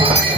Spotify.